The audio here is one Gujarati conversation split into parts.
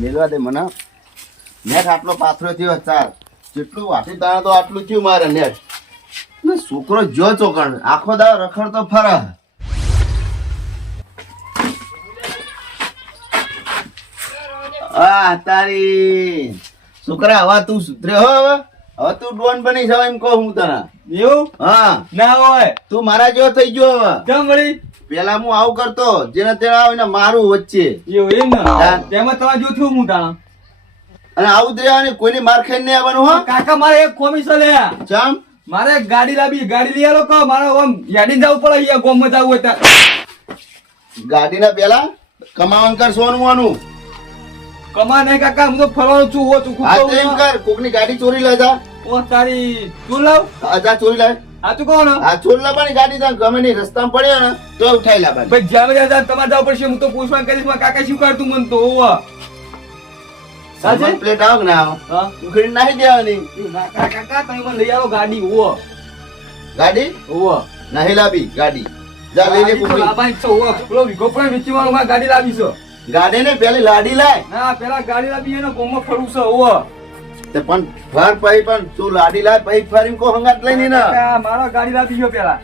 મેલવા દે મને નેટ આટલો પાથરો થયો ચાર જેટલું વાટી દાણા તો આટલું થયું મારે નેટ છોકરો જો ચોકણ આખો દાવ રખડતો ફરે તારી છોકરા હવે તું સુધરે હો હવે તું ડોન બની જાવ એમ કહું હું તને એવું હા ના હોય તું મારા જેવો થઈ ગયો હવે કેમ વળી પેલા હું આવું કરતો જેને તેના આવે ને મારું વચ્ચે એવું એમ ને તેમાં તમારે જો થયું હું તાણા અને આવું જ રહેવાનું કોઈની માર ખાઈને નહીં આવવાનું હો કાકા મારે એક કોમિસો લે ચમ મારે ગાડી લાવી ગાડી લઈ આલો કો મારે આમ યાડી જવું પડે અહીંયા ગોમમાં જવું હોય ત્યાં ગાડીના પેલા કમાવાનું કર સોનું કમા નહીં કાકા હું તો ફરવાનું છું ઓ તું હા તો એમ કર કોકની ગાડી ચોરી લે જા ઓ તારી તું લાવ જા ચોરી લે આ તું કોણ આ ચોરી લાવવાની ગાડી તને ગમે નહીં રસ્તામાં પડ્યો ને તો ઉઠાઈ લાવવાની ભાઈ જ્યાં જ્યાં તમારે જવું પડશે હું તો પૂછવા કરીશ મારા કાકા શું કરતું મન તો ઓવા સાચે પ્લેટ આવ ના હા ઉખડી નાખી દેવાની કાકા તમે મને લઈ આવો ગાડી ઓવા ગાડી ઓવા નાહી લાવી ગાડી જા લઈ લે કુકડી બાબા ઈચ્છો ઓવા પેલો વિગો પણ વેચીમાં માં ગાડી લાવી છો ગાડી ને પેલી લાડી લાય ના પેલા ગાડી લાવી એને ગોમમાં ફરવું છે ઓવા તે પણ ફર પઈ પણ તું લાડી લાય પઈ ફરીમ કો હંગાત લઈને ના કાકા મારા ગાડી લાવી છો પેલા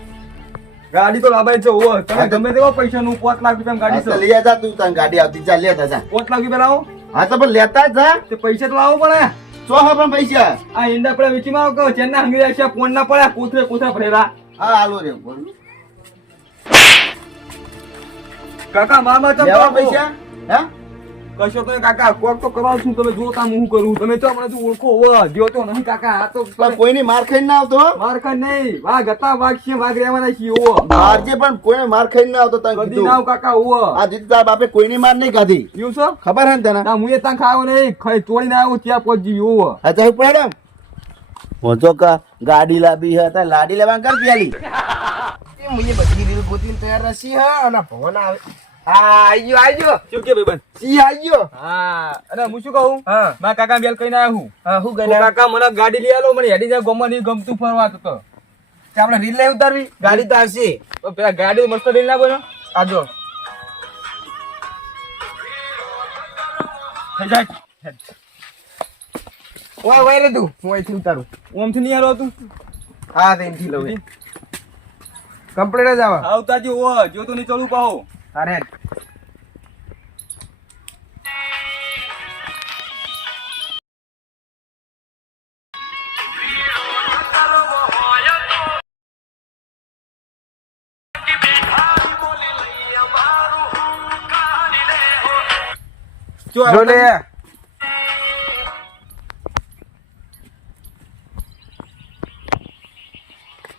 ગાડી તો લાવાય છે ઓવા તમે ગમે તેવા પૈસા નું 5 લાખ રૂપિયા ગાડી તો છે લઈ જા તું તને ગાડી આવતી જા લેતા જા 5 લાખ રૂપિયા લાવો હા તો પણ લેતા જ જા તે પૈસા તો લાવો પડે સો હા પણ પૈસા આ ઈંડા પડે વેચીમાં આવો કે ચેન્ના હંગી છે ફોન ના પડ્યા કોથરે ભરેલા હા હાલો રે બોલ કાકા મામા તો લેવા પૈસા હે કશો તો કાકા કોક તો કરાવ છું તમે જો તા હું કરું તમે તો મને ઓળખો હો જો તો નહીં કાકા આ તો પણ કોઈની માર ખાઈને ના આવતો માર કા નહીં વાઘ હતા વાઘ છે વાઘ રહેવાના છે ઓ મારજે પણ કોઈને માર ખાઈને ના આવતો તને કદી કીધું નાવ કાકા ઓ આ દીદી તારા બાપે કોઈની માર નહીં ખાધી એવું છો ખબર હે ને તને ના હું એ તાં ખાયો નહીં ખાઈ ચોરી ના આવ્યો ત્યાં પહોંચી ઓ અચ્છા પડે પહોંચો કા ગાડી લાવી હે તા લાડી લેવા કર પેલી મુજે બધી રીલ ગોતીને તૈયાર રસી હા અને ભવન આવે આયો શું કે ભાઈ સી આયો હા અને હું શું કહું હા મારા કાકા બેલ કઈને આવ્યો હું હા હું તો ગઈ કાકા મને ગાડી લઈ આલો મને હેડી જાય ગમવા નહીં ગમતું ફરવા તો આપણે રીલ લઈ ઉતારવી ગાડી તો આવશે તો પેલા ગાડી મસ્ત લઈને લાવો ને આજો થઈ જાય ઓય રે તું હું અહીંથી ઉતારું ઓમથી નહીં આલો તું હા તેનથી લઉં કમ્પ્લીટ જ આવા આવતા જો ઓ જો તો નહીં ચાલુ પાહો અરે જો જો લે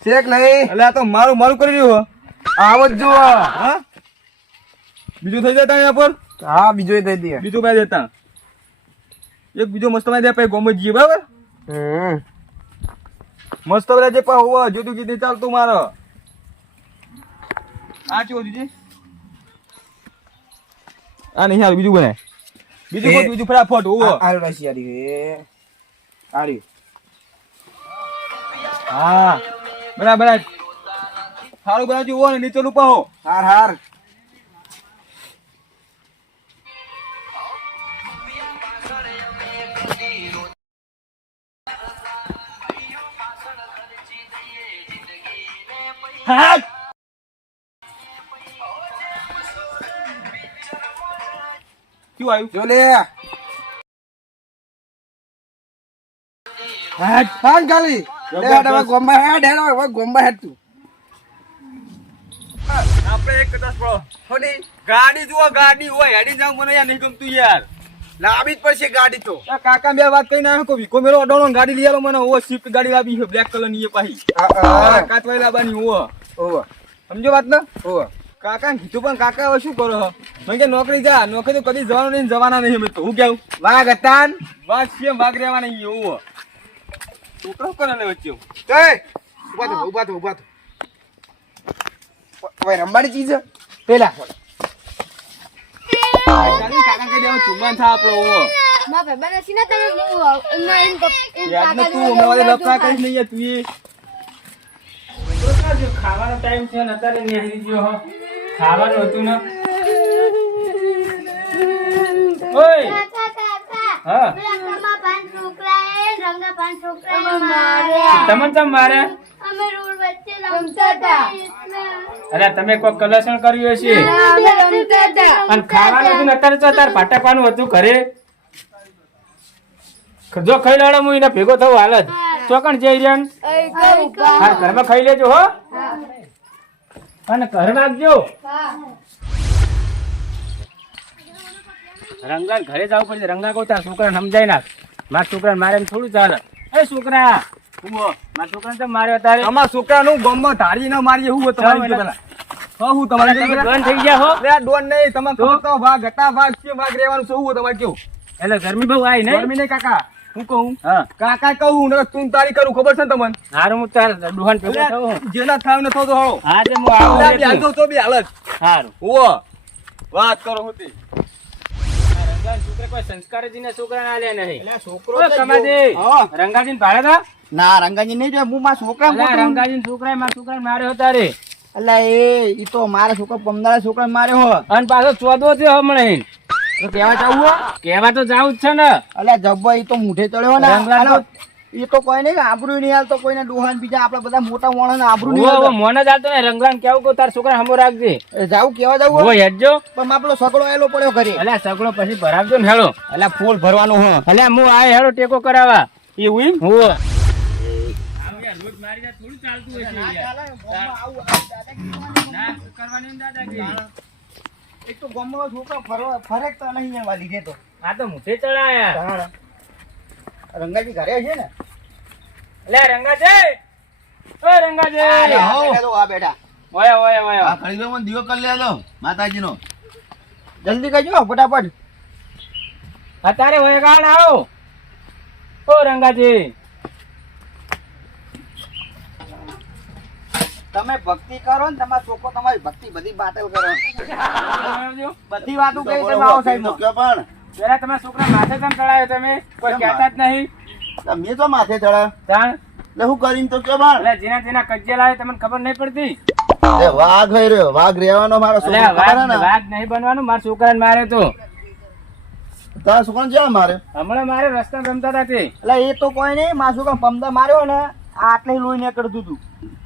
ચેક નહીં એટલે આ તો મારું મારું કરી રહ્યો આવો જ જો હા બીજું થઈ જતા અહીંયા પર હા બીજો દઈ દે બીજું બે દેતા એક બીજો મસ્ત માં દે પછી ગોમ જઈએ બરાબર મસ્ત રહેજે પા હોવા જોતું કીધું ચાલતું મારો આ ચો દીદી આ નહીં હાલ બીજું બનાય બીજું કોઈ બીજું ફટાફટ હોવો આલ રસી આરી આરી હા બરાબર સારું બનાવજો હોવો ને નીચે લૂપાહો હાર હાર હા ક્યું આવ્યું જો લે હા હા ગાલી હેડ હવે ગોમ્બા હેડ હવે ગોમ્બા હેડ તું આપણે એક કદાચ પડો થોડી ગાડી જુઓ ગાડી હોય હેડી જાવ મને યાર નહીં ગમતું યાર લાવી જ પડશે ગાડી તો આ કાકા બે વાત કઈ ના કો વિકો મેરો અડોનો ગાડી લઈ આલો મને ઓ સ્વિફ્ટ ગાડી લાવી છે બ્લેક કલર ની એ પાહી કાચવાઈ લાવવાની ઓ ઓવા સમજો વાત ને ઓવા કાકા કીધું પણ કાકા હવે શું કરો મેં કે નોકરી જા નોકરી તો કદી જવાનું નહીં જવાના નહીં અમે તો હું કેવું વાગ હતાન વાત સેમ વાગ રહેવા નહીં ઓ છોકરો કરે ને વચ્ચે એ ઉભા તો ઓય રંબાની ચીજ પેલા કાકા કઈ દેવા ચુમાન થા આપણો ઓ માં ભાઈ બને સીના તમે હું ના એમ યાદ ને તું અમારે લફડા કરીશ નહીં યાર તું એ ખાવાનો ટાઈમ છે ને અત્યારે નેહરી ગયો હો ખાવાનું હતું ને ઓય કાકા હા પેલા કમા 5 છોકરા એ રંગા 5 છોકરા માર્યા. તમને ચમ મારે અમે રોડ વચ્ચે રમતા હતા અરે તમે કોઈ કલેક્શન કર્યું હશે અમે રમતા હતા અને ખાવાનું હતું ને અત્યારે તો તાર ભાટાકવાનું હતું ઘરે જો ખાઈ લેવડે હું એને ભેગો થવું હાલ જ ચોકણ જઈ રહ્યા હા ઘરમાં ખાઈ લેજો હો અને ઘર નાખજો રંગા ઘરે જવું પડશે રંગા કહું તાર છોકરાને સમજાય નાખ મારા છોકરાને મારે એમ થોડું ચાલે એ છોકરા મારા છોકરાને તો માર્યો તારે અમારા છોકરાનું ગમમાં ધારી ન મારીએ હું તમારી જોડે પેલા હા હું તમારી જોડે તમે ડોન થઈ ગયા હો લે ડોન નહીં તમે ખબર તો ભાગ હતા ભાગ છે ભાગ રહેવાનું શું હું તમારે કેવું એટલે ગરમી બહુ આવી નહીં ગરમી નહીં કાકા હું કહું હા કાકા કહું ને તું તારી કરું ખબર છે ને તમને હારું હું તાર ડોહાન ભેગો થવું જેના થાવ ને થતો હો હા તે હું આવું લે એટલે. હાલતો તો બી હાલત હારું ઓ વાત કરો હોતી રંગાન છોકરા કોઈ સંસ્કાર જ ને છોકરાને આલ્યા નહીં એટલે છોકરો ઓ કમાજી રંગાજીને ભાડે હતા ના રંગાજી નહીં જોયે, હું મારા છોકરા અલા, રંગાજીને છોકરાએ મારા છોકરાને માર્યો હતો રે એટલે એ તો મારા છોકરા પમદારા છોકરા માર્યો હો અને પાછો ચોદવો થયો હમણાં તો કહેવા ચાવું હો કહેવા તો જાવું જ છે ને એટલે જબ્બા એ તો મૂઠે ચડ્યો ને રંગલાલ તો- એ તો કોઈ નહીં આબરૂ નહીં હાલતો કોઈને ડોહાન બીજા આપડા બધા મોટા મોણા ને આબરૂ નહીં ઓ હાલતો. મોને જ આલતો ને રંગલાન કેવું કહું તાર છોકરા હમો રાખજે જાવું કેવા જાવું ઓ હો? હેડજો પણ આપણો સગડો આયેલો પડ્યો ઘરે અલ્યા સગડો પછી ભરાવજો ને હેડો એટલે ફૂલ ભરવાનું હો અલ્યા હું આ હેડો ટેકો કરાવવા એવું એમ? હું એક તો ગામમાં છોકરા ફરકતા નહીં એવા લીધે તો આ તો મુઠે ચડાયા રંગાજી ઘરે છે ને અલ્યા રંગાજી ઓ રંગાજી આ બેટા ઓય ઓય ઓય આ ખરીદો મને દીવો કરી લેલો માતાજીનો જલ્દી કરજો ફટાફટ અત્યારે હોય ગાણ આવો ઓ રંગાજી તમે ભક્તિ કરો ને તમારા છોકરો તમારી ભક્તિ બધી બાતલ કરો બધી વાતો કરી તમે આવો સાહેબ મૂક્યો પણ પેલા તમે છોકરા માથે કેમ ચડાયો તમે કોઈ કહેતા જ નહીં મેં તો માથે ચડાયો જાણ એટલે હું કરીને તો કયો પણ એટલે જેના જેના કજ્જે લાવે તમને ખબર નહીં પડતી એ વાઘ હોય રહ્યો વાઘ રહેવાનો મારો એટલે છોકરો ખબર હે ને વાઘ નહીં બનવાનું મારા છોકરાને મારે તો તારા છોકરાને ક્યાં મારે હમણાં મારે રસ્તા રમતા હતા તે એટલે એ તો કોઈ નહીં મારા છોકરા પમદા માર્યો ને આટલે લોહી ને કરતું હતું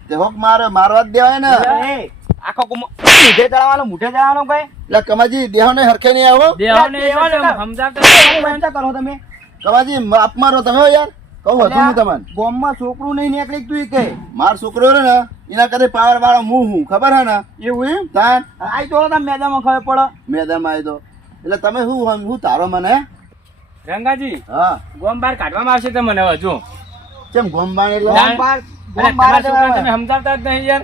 તે હોક મારે મારવા જ દેવાય ને એ આખો મુઠે ચડાવવાનો ભાઈ એટલે કમાજી દેહો ને હરખે નહીં આવો દેવાને દેવાને સમજાવતા બંધ કરો તમે કમાજી માપ મારો તમે હો યાર કહું હતું હું તમને ગામમાં છોકરું નહીં નીકળી તું કે માર છોકરો રે ને એના કદે પાવર વાળો હું ખબર હે ને એવું એમ તાન આઈ તો તમે મેદાનમાં ખબર પડે મેદાનમાં આવી તો એટલે તમે હું તારો મને રંગાજી હા ગોમ બહાર કાઢવામાં આવશે તમને હવે જો કેમ ગોમબાણ એટલે ના. બાર અરે, તમારા છોકરાને તમે સમજાવતા જ નહીં યાર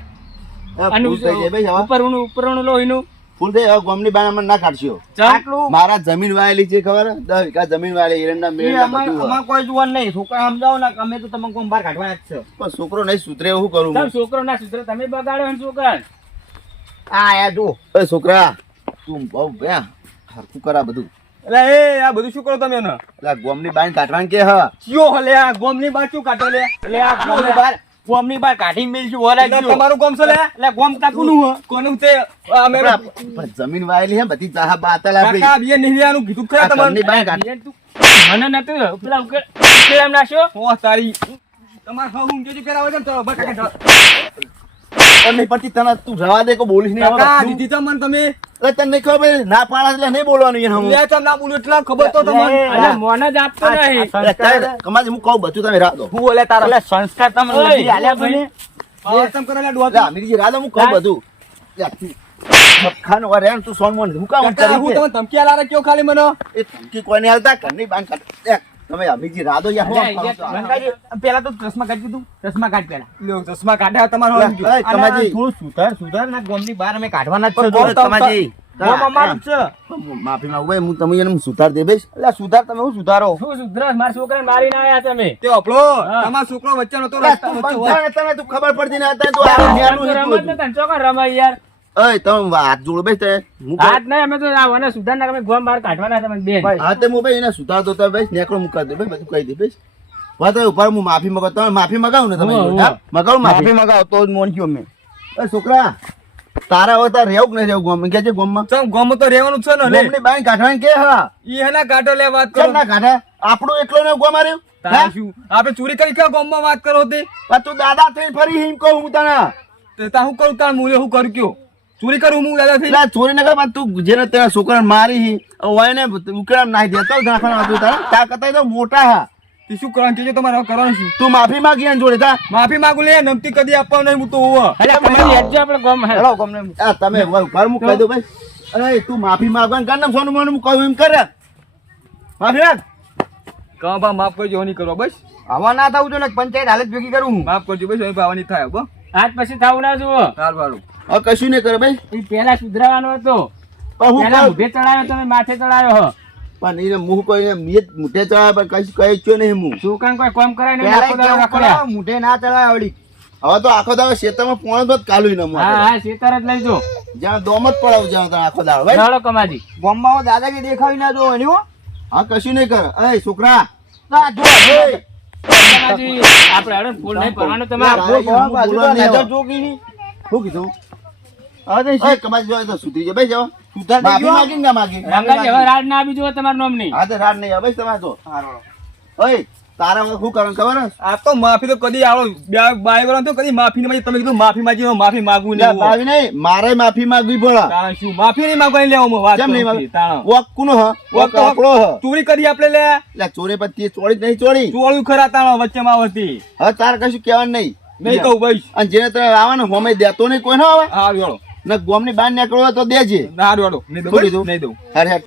અને ફૂલ થઈ જાય ભાઈ હવે ઉપરનું લોહીનું ફૂલ થઈ હવે ગોમની બાને મને ના કાઢશો ચાલ આટલું મારા જમીન વાયેલી છે ખબર હે? 10 વીઘા જમીન વાયેલી એરંડા મેરંડા બધું હોય. અમાર કોઈ જોવાનું નહીં છોકરા સમજાવો ને અમે તો તમે કોમ બહાર કાઢવાના જ છે પણ છોકરો નહીં સુધરે એવું કરું ચાલ હું? છોકરો ના સુધરે તમે બગાડ્યો ને છોકરા આ યાર જો ઓય છોકરા તું બહુ ભયા હરખું કરા બધું એટલે એ આ બધું શું કરો તમે એને એટલે આ ગોમની બાને કાઢવાનું કે હા ચિયો હલે આ ગોમની બાર શું કાઢો લે એટલે આ ગોમની બહાર કાઢી મેલશું ઓલા એટલે તમારું ગોમ છે લે એટલે ગોમ કાકુનું હો કોનું તે અમે પણ જમીન વાયેલી હે બધી ચાહ બાતલ આપી કાકા બીએ નિહળ્યાનું કીધું ખરા આ ઘરની તમને બાને કાઢ મને નતું પેલા ઉકેલ નાખ્યો ઓ તારી તમાર હા હું કેજી પેલા વજન તો બસ કાકા પણ નહીં પડતી તને તું જવા દે કો બોલીશ નહીં કાકા આવે દીધી તો મને તમે એટલે તને નહીં ખબર પડી? ના પાડા એટલે નહીં બોલવાનું એને હમું. લે તમ ના બોલું એટલે ખબર તો તમને અરે મોને જ આપતો નહીં એટલે તારે કમાજી હું કહું બધું તમે રાહ દો હું બોલે તારા એટલે સંસ્કાર તમે ઓય, નથી આલ્યા ભાઈ એ તમ કરે લે એટલે ડોહા અમીરજી રાહ દો હું કહું બધું લે, મક્ખાનો વાર હેણ તું સોનમોન હું કામ કાકા હું કરી તમને ધમકી આલારે કયો ખાલી મને એ ધમકી કોઈ નહીં હાલતા ઘરની બાન કાઢ દેખ, તમે અમીરજી રાહ દો યાર અલ્યા, હું યાર, રંગાજી, પેલા તો ચશ્મા કાઢી દીધું ચશ્મા કાઢ પેલા લ્યો ચશ્મા કાઢ્યા તમારો લે, આવી ગયો. એ કમાજી થોડું સુધાર ના ગોમની બહાર અમે કાઢવાના જ છે પણ જો. કમાજી ગોમ અમારું જ છે માફી માંગુ ભાઈ હું તમે એને સુધાર દે ભાઈ એટલે સુધાર તમે હું સુધારો શું સુધરે મારા છોકરાને મારીને આવ્યા તમે તે અપલો હા. તમારો છોકરો વચ્ચે નતો લે, રસ્તા તું વચ્ચે બંધ હોય. થા ને, તને તું ખબર પડતી ના હતા તું આ ન્યાનું રમત હીધું ને તને ચોકન રમાય યાર હતું. ઓય તમે હાથ જોડો ભાઈ તે હું કહું. હાથ નહીં અમે તો આ વને સુધારના અમે ગોમ બહાર કાઢવાના તમે બેન હા તે હું ભાઈ એને સુધારતો હતો ભાઈ નેકળો મુકા દે ભાઈ બધું કહી દે ભાઈ વાત હોય ઉપર હું માફી મગાવ તમે માફી મગાવો ને તમે હોવે, હોવે. હા? મગાવો માફી માફી મગાવો તો જ મોન થયો મેં એ છોકરા તારા હવે તાર રહેવું કે નહીં રહેવું ગોમ કે છે ગોમમાં ચમ ગોમ તો રહેવાનું જ છે ને લે ગોમની બાઈ કાઢવાની કે હા ઈ હેના કાઢો લે વાત કરો કેમ ના કાઢે આપણું એકલો ને ગોમ આવ્યું તારે શું આપણે ચોરી કરી કયા ગોમમાં વાત કરો તે પણ તું દાદા થઈને ફરી હિમ કહું હું તને તે તા હું કરું તાર મૂલ્ય હું કરું કયો ચોરી કરું હું દાદા થઈ એટલે ચોરી ના કર પણ તું જેને તેના છોકરાને મારી હી હોય ને ઉકેલામ નાખી દેતો નાખવાનું હતું તારે તા કરતા તો મોટા હા તે શું કરવાનું કેજો તમારે હવે કરવાનું શું તું માફી માંગી એને જોડે તા માફી માંગુ લે નમતી કદી આપવાનું નહીં હું તો હોવા અરે કમાજી હેડજો આપણે ગોમ હે હેલો ગમને આ તમે ઘર મુક કહી દો ભાઈ અરે તું માફી માંગવાનું કાન નામ સોનું મને કહું એમ કરે માફી માંગ કાં બા માફ કરજો નહીં કરવા બસ આવા ના થવું જોઈએ ને પંચાયત હાલત ભેગી કરું હું માફ કરજો બસ હવે ભાવાની થાય બો આજ પછી થાવું ના જુઓ સારું સારું હવે કશું નહીં કરે ભાઈ એ પેલા સુધરાવાનો હતો પણ હું પેલા કહું મુઢે ચડાયો તમે માથે ચડાયો હો પણ એને મુહ કોઈને મિયત મુઠે ચડાવે પણ કઈ કહી ચો નહીં હું શું કામ કોઈ કામ કરાય ને પેલા આખો દાડો કેવું રખડ્યા. કરો, મૂઢે ના ચડાય આવડી હવે તો આખો દાડો ખેતરમાં પોણો તો કાલું ન હા હા શેતર જ લઈ જો જ્યાં દોમ જ પડાવ જ્યાં તને આખો દાડો ભાઈ ચાલો કમાજી ગામમાં દાદાગીરી દેખાવી ના જો એની હો હા કશું નહીં કરે એ છોકરા ના જો એ, કમાજી આપણે હડન ફૂલ નહીં ભરવાનું તમારે ભાઈ, જો હું બાજુ બોલવા નહીં નજર આવો. જોગી ની શું કીધું હવે તો એ કમાઈ જાય તો સુધરી જાય ભાઈ જાઓ સુધાર થઈ માફી ગયો? માંગી ને ના માંગી રંગાજી હવે રાડ ના આવી જુઓ તમારું નામ નહીં હા તો રાડ નહીં આવે તમારે તો હારો. ઓય તારા હવે શું કરવાનું ખબર હે? આ તો માફી તો કદી આવડો બાય વાળા તો કદી માફી નહીં માંગી તમે કીધું માફી માંગી માફી માંગવું લે, નહીં ભાવી નહીં મારે માફી માંગવી પડે તાણ શું માફી નહીં માંગવાની લેવામાં વાત કેમ નહીં કરું માંગવી? છું, તાણ. વોક કુનો હ વોક તો આપણો હ ચોરી કરી આપણે લે એટલે ચોરી પછી ચોરી જ નહીં ચોરી ચોળ્યું ખરા તાણ વચ્ચેમાં આવતી હવે તારે કશું કહેવાનું નહીં નહીં કહું ભાઈ અને જેને તમે આવે ને હોમે દેતો નહીં કોઈ ના આવે હારું હાલો ને ગોમની બહાર નીકળવો હોય તો દેજે હારું હાલો નહીં દઉં શું કીધું? નહીં દઉં હેડ હેડ